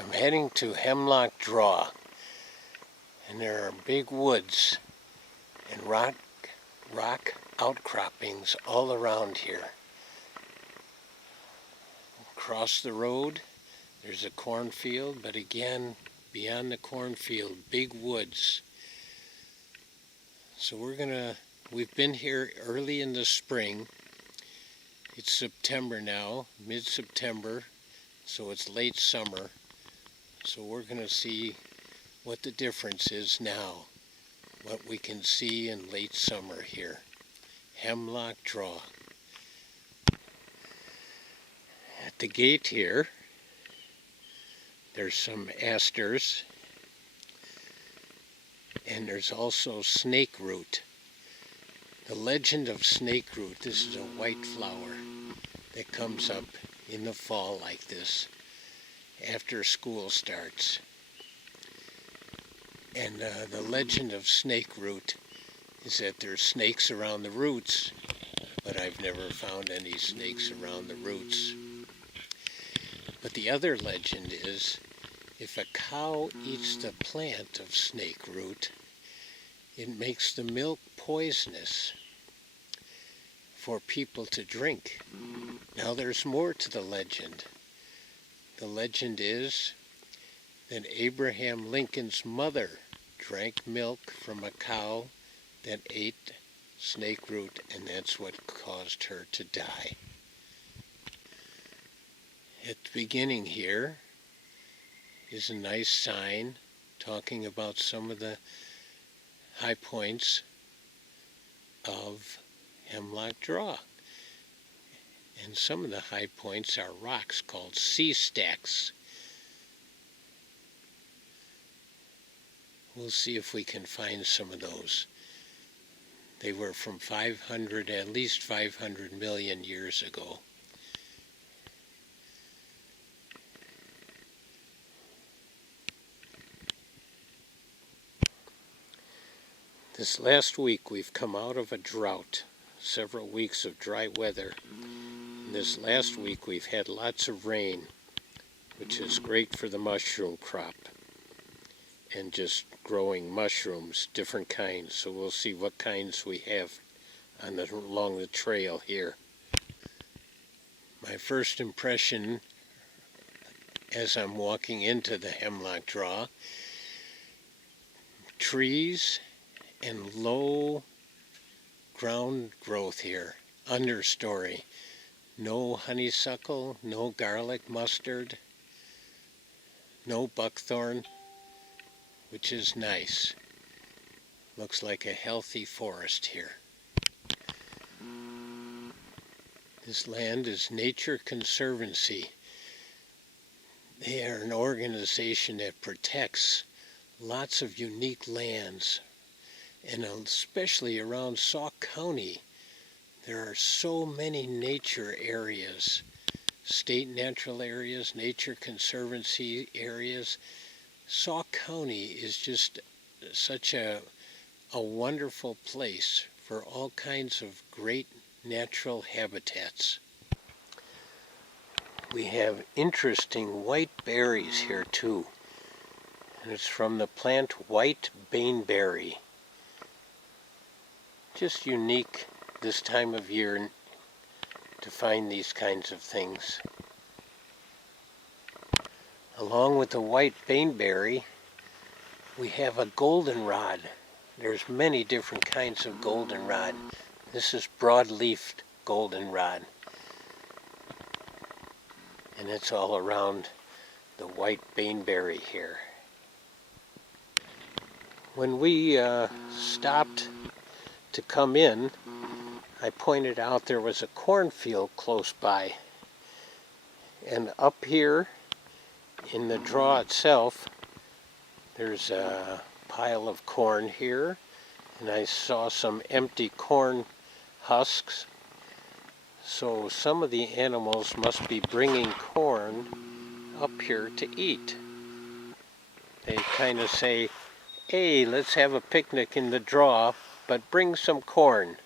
I'm heading to Hemlock Draw, and there are big woods and rock outcroppings all around here. Across the road there's a cornfield, but again beyond the cornfield, big woods. So we've been here early in the spring. It's September now, mid-September, so it's late summer. So we're going to see what the difference is now, what we can see in late summer here. Hemlock Draw. At the gate here, there's some asters, and there's also snake root. The legend of snake root, this is a white flower that comes up in the fall like this after school starts. And the legend of snake root is that there's snakes around the roots, but I've never found any snakes around the roots. But the other legend is, if a cow eats the plant of snake root, it makes the milk poisonous for people to drink. Now there's more to the legend. The legend is that Abraham Lincoln's mother drank milk from a cow that ate snake root, and that's what caused her to die. At the beginning here is a nice sign talking about some of the high points of Hemlock Draw. And some of the high points are rocks called sea stacks. We'll see if we can find some of those. They were from at least 500 million years ago. This last week we've come out of a drought, several weeks of dry weather. This last week we've had lots of rain, which is great for the mushroom crop and just growing mushrooms, different kinds. So we'll see what kinds we have along the trail here. My first impression as I'm walking into the Hemlock Draw, trees and low ground growth here, understory. No honeysuckle, no garlic mustard, no buckthorn, which is nice. Looks like a healthy forest here. This land is Nature Conservancy. They are an organization that protects lots of unique lands, and especially around Sauk County. There are so many nature areas, state natural areas, Nature Conservancy areas. Sauk County is just such a wonderful place for all kinds of great natural habitats. We have interesting white berries here too, and it's from the plant white baneberry. Just unique this time of year to find these kinds of things. Along with the white baneberry, we have a goldenrod. There's many different kinds of goldenrod. This is broad-leafed goldenrod, and it's all around the white baneberry here. When we stopped to come in, I pointed out there was a cornfield close by, and up here in the draw itself there's a pile of corn here, and I saw some empty corn husks. So some of the animals must be bringing corn up here to eat. They kind of say, hey, let's have a picnic in the draw, but bring some corn.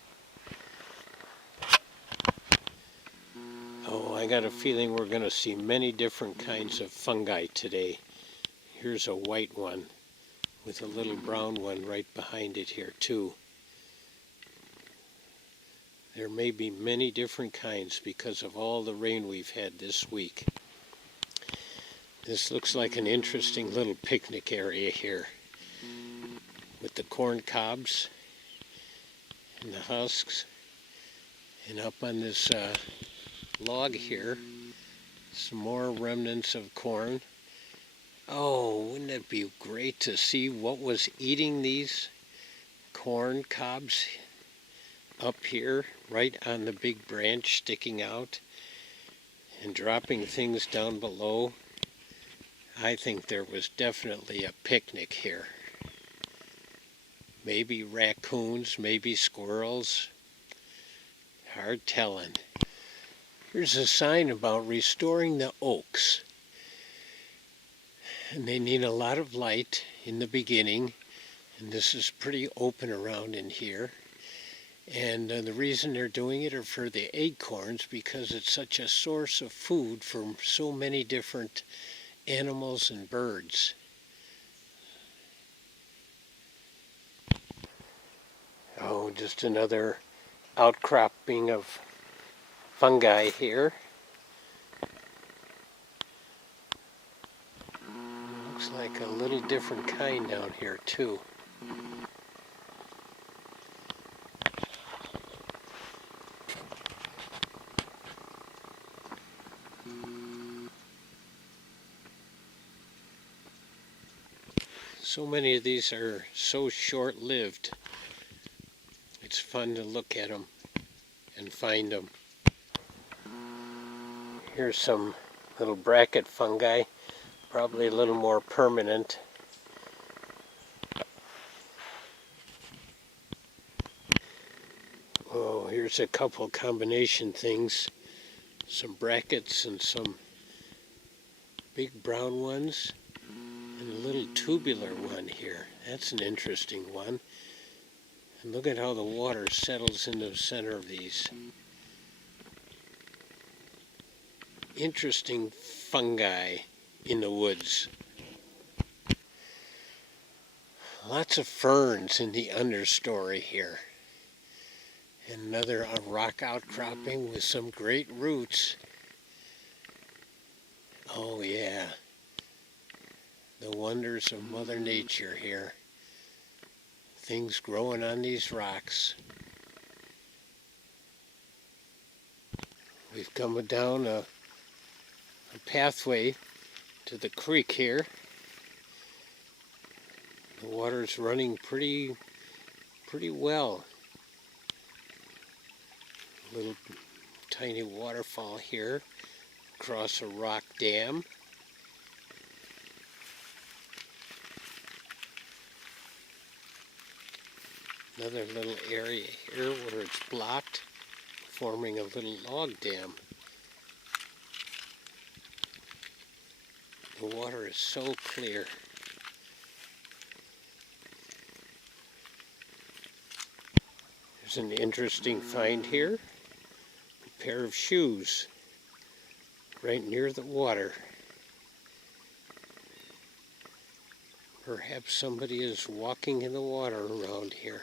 Oh, I got got a feeling we're going to see many different kinds of fungi today. Here's a white one with a little brown one right behind it here too. There may be many different kinds because of all the rain we've had this week. This looks like an interesting little picnic area here with the corn cobs and the husks. And up on this log here, some more remnants of corn. Oh, wouldn't it be great to see what was eating these corn cobs up here, right on the big branch sticking out and dropping things down below. I think there was definitely a picnic here. Maybe raccoons, maybe squirrels. Hard telling. Here's a sign about restoring the oaks. And they need a lot of light in the beginning. And this is pretty open around in here. And the reason they're doing it are for the acorns, because it's such a source of food for so many different animals and birds. Oh, just another outcropping of fungi here. Looks like a little different kind down here too. So many of these are so short-lived. It's fun to look at them and find them. Here's some little bracket fungi, probably a little more permanent. Oh, here's a couple combination things. Some brackets and some big brown ones. And a little tubular one here. That's an interesting one. And look at how the water settles into the center of these. Interesting fungi in the woods. Lots of ferns in the understory here. And another rock outcropping with some great roots. Oh yeah. The wonders of Mother Nature here. Things growing on these rocks. We've come down a pathway to the creek here. The water's running pretty well. A little tiny waterfall here across a rock dam. Another little area here where it's blocked, forming a little log dam. The water is so clear. There's an interesting find here. A pair of shoes right near the water. Perhaps somebody is walking in the water around here.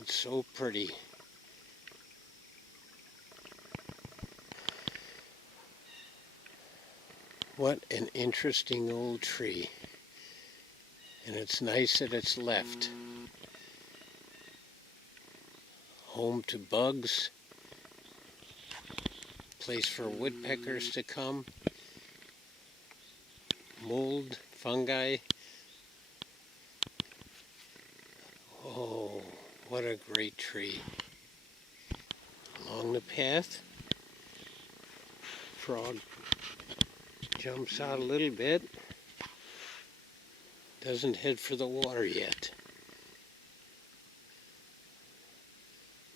It's so pretty. What an interesting old tree. And it's nice that it's left. Home to bugs. Place for woodpeckers to come. Mold, fungi. Oh, what a great tree. Along the path, frog jumps out a little bit. Doesn't head for the water yet.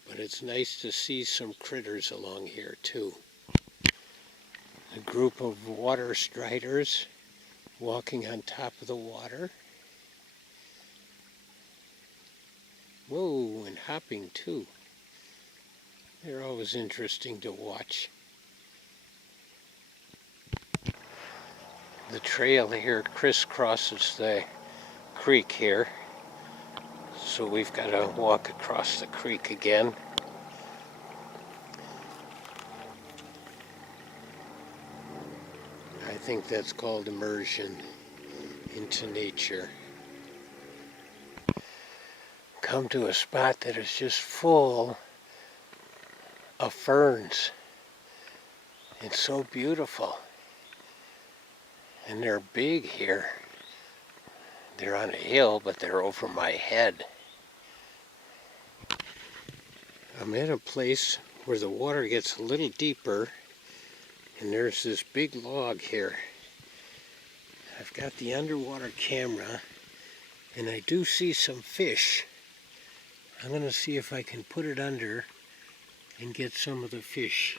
But it's nice to see some critters along here too. A group of water striders walking on top of the water. Whoa, and hopping too. They're always interesting to watch. The trail here crisscrosses the creek here, so we've got to walk across the creek again. I think that's called immersion into nature. Come to a spot that is just full of ferns. It's so beautiful. And they're big here. They're on a hill, but they're over my head. I'm at a place where the water gets a little deeper, and there's this big log here. I've got the underwater camera, and I do see some fish. I'm going to see if I can put it under and get some of the fish.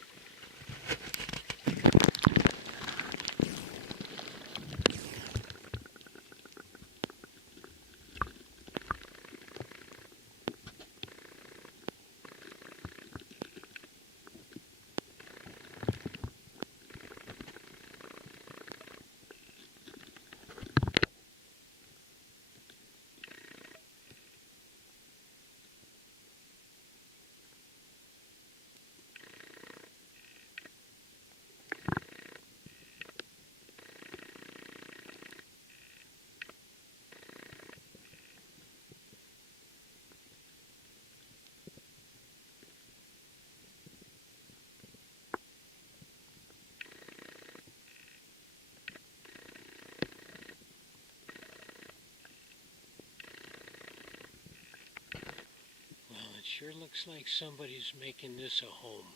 It sure looks like somebody's making this a home.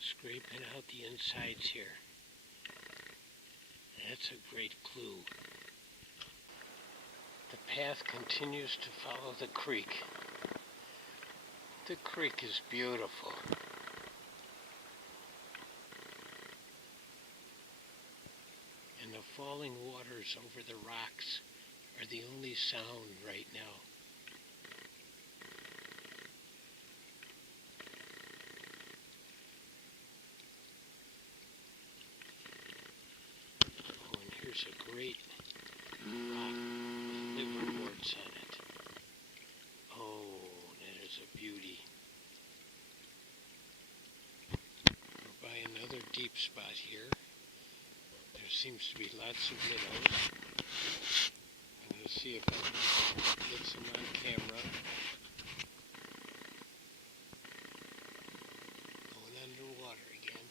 Scraping out the insides here. That's a great clue. The path continues to follow the creek. The creek is beautiful. And the falling waters over the rocks are the only sound right now. There's a great rock with liverworts on it. Oh, that is a beauty. We're by another deep spot here. There seems to be lots of minnows. I'm going to see if I can get some on camera. Going underwater again.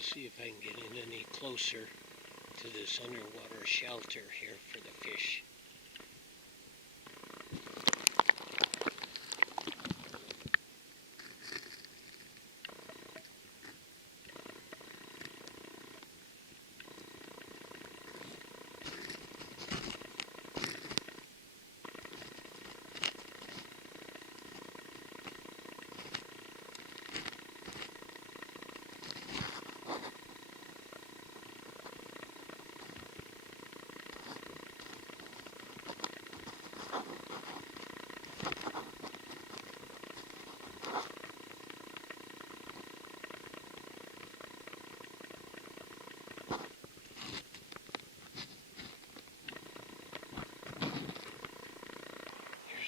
See if I can get in any closer to this underwater shelter here for the fish.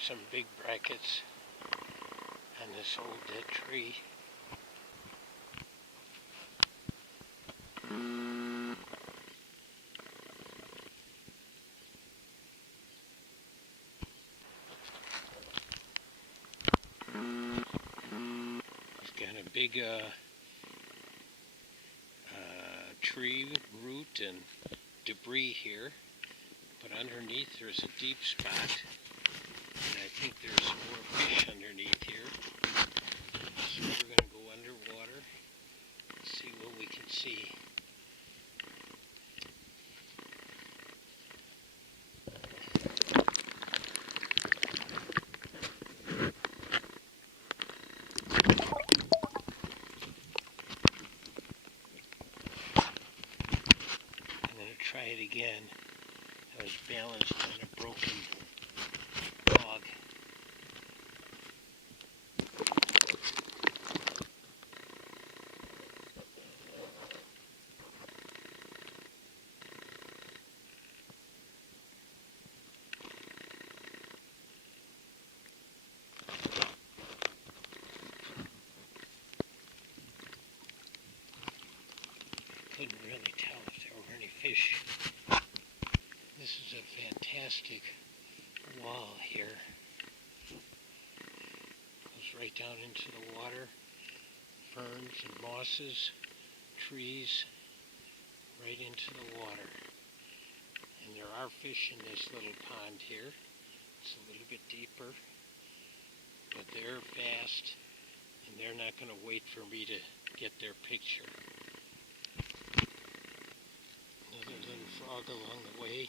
Some big brackets on this old dead tree. big tree root and debris here, but underneath there's a deep spot, and I think there's some more fish underneath here. So we're going to go underwater and see what we can see. Try it again. I was balanced on a broken log. Couldn't really tell if there were any fish. This is a fantastic wall here. Goes right down into the water. Ferns and mosses, trees, right into the water. And there are fish in this little pond here. It's a little bit deeper, but they're fast, and they're not going to wait for me to get their picture. Another little frog along the way.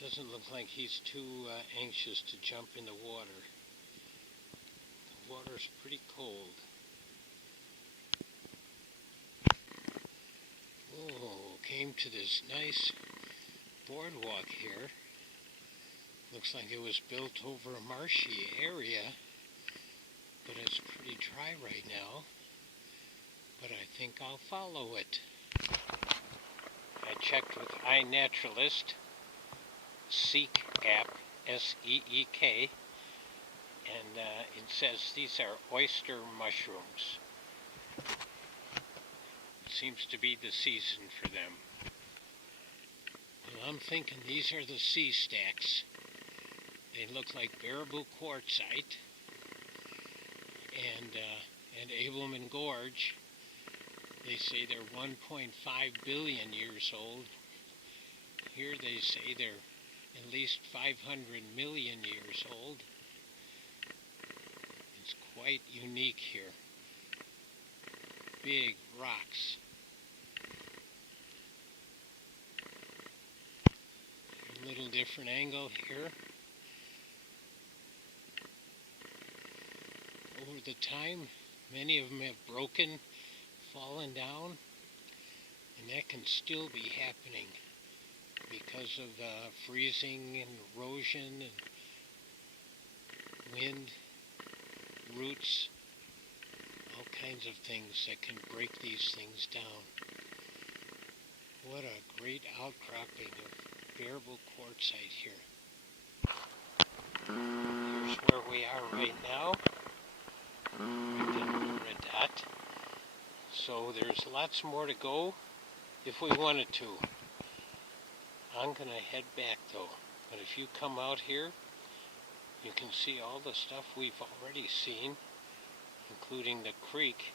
Doesn't look like he's too anxious to jump in the water. The water's pretty cold. Oh, came to this nice boardwalk here. Looks like it was built over a marshy area, but it's pretty dry right now. But I think I'll follow it. I checked with iNaturalist, Seek app, S-E-E-K, and it says these are oyster mushrooms. Seems to be the season for them. Well, I'm thinking these are the sea stacks. They look like bearable quartzite and Abelman Gorge. They say they're 1.5 billion years old. Here they say they're at least 500 million years old. It's quite unique here. Big rocks. A little different angle here. Over the time, many of them have broken, fallen down, and that can still be happening because of freezing and erosion and wind, roots, all kinds of things that can break these things down. What a great outcropping of bearable quartzite here. Here's where we are right now. Right there, red dot. So there's lots more to go if we wanted to. I'm going to head back though, but if you come out here, you can see all the stuff we've already seen, including the creek,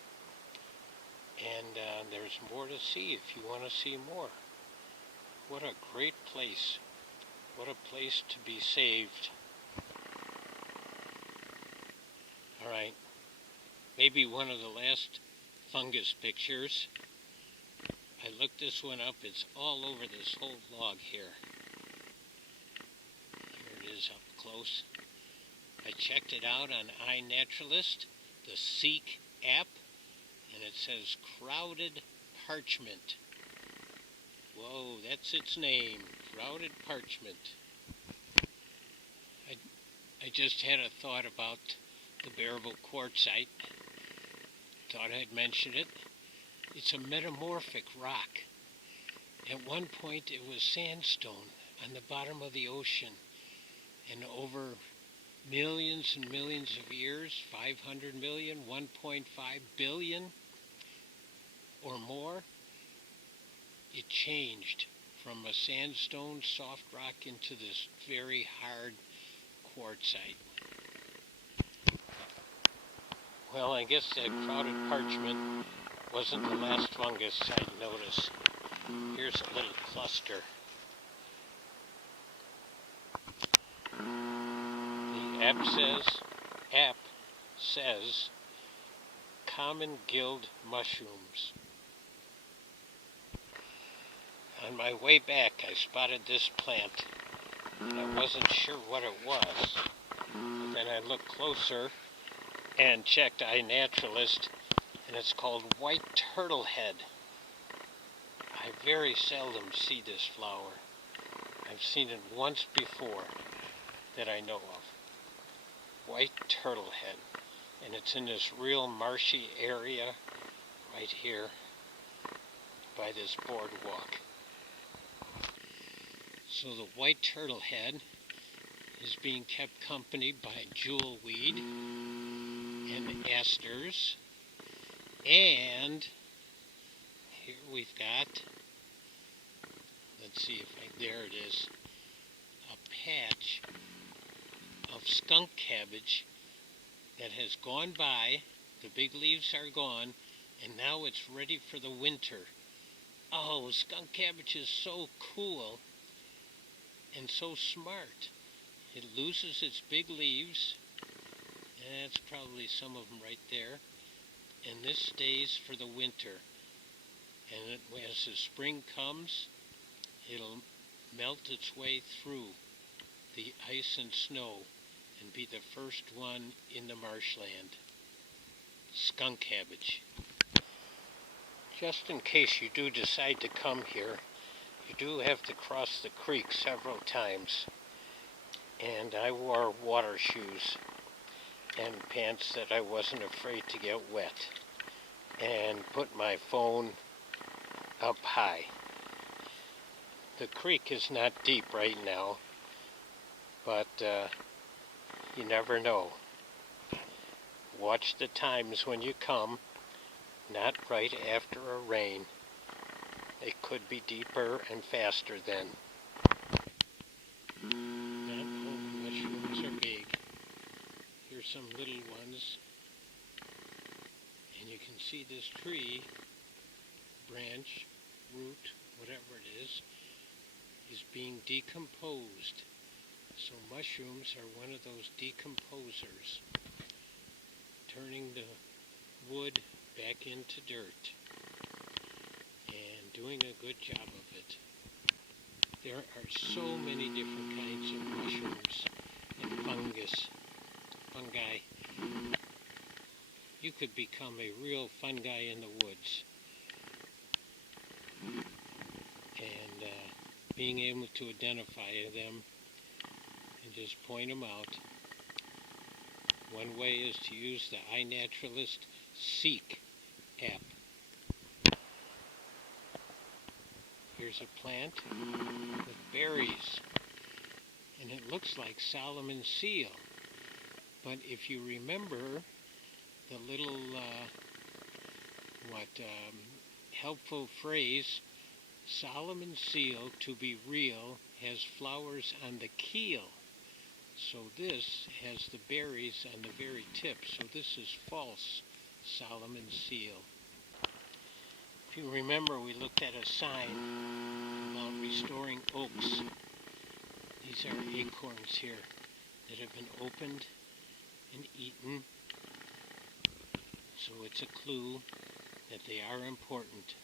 and there's more to see if you want to see more. What a great place. What a place to be saved. Alright, maybe one of the last fungus pictures. I looked this one up. It's all over this whole log here. Here it is up close. I checked it out on iNaturalist, the Seek app, and it says crowded parchment. Whoa, that's its name, crowded parchment. I just had a thought about the bearable quartzite. Thought I'd mention it. It's a metamorphic rock. At one point it was sandstone on the bottom of the ocean, and over millions and millions of years, 500 million, 1.5 billion or more, it changed from a sandstone soft rock into this very hard quartzite. Well, I guess that crowded parchment wasn't the last fungus I'd noticed. Here's a little cluster. The app says common guild mushrooms. On my way back, I spotted this plant, and I wasn't sure what it was. But then I looked closer and checked iNaturalist, and it's called white turtlehead. I very seldom see this flower. I've seen it once before that I know of. White turtlehead. And it's in this real marshy area right here by this boardwalk. So the white turtlehead is being kept company by jewelweed and asters. And here we've got, let's see if there it is, a patch of skunk cabbage that has gone by. The big leaves are gone, and now it's ready for the winter. Oh, skunk cabbage is so cool and so smart. It loses its big leaves. That's probably some of them right there. And this stays for the winter. And as the spring comes, it'll melt its way through the ice and snow and be the first one in the marshland. Skunk cabbage. Just in case you do decide to come here, you do have to cross the creek several times. And I wore water shoes and pants that I wasn't afraid to get wet, and put my phone up high. The creek is not deep right now, but you never know. Watch the times when you come, not right after a rain. It could be deeper and faster then. Not all the mushrooms are big. Here's some little ones. And you can see this tree, branch, root, whatever it is being decomposed. So mushrooms are one of those decomposers, turning the wood back into dirt and doing a good job of it. There are so many different kinds of mushrooms and fungi. You could become a real fun guy in the woods. And being able to identify them and just point them out. One way is to use the iNaturalist Seek app. Here's a plant with berries, and it looks like Solomon seal. But if you remember the little helpful phrase, Solomon seal, to be real, has flowers on the keel. So this has the berries on the very tip. So this is false Solomon seal. If you remember, we looked at a sign about restoring oaks. These are acorns here that have been opened and eaten. So it's a clue that they are important.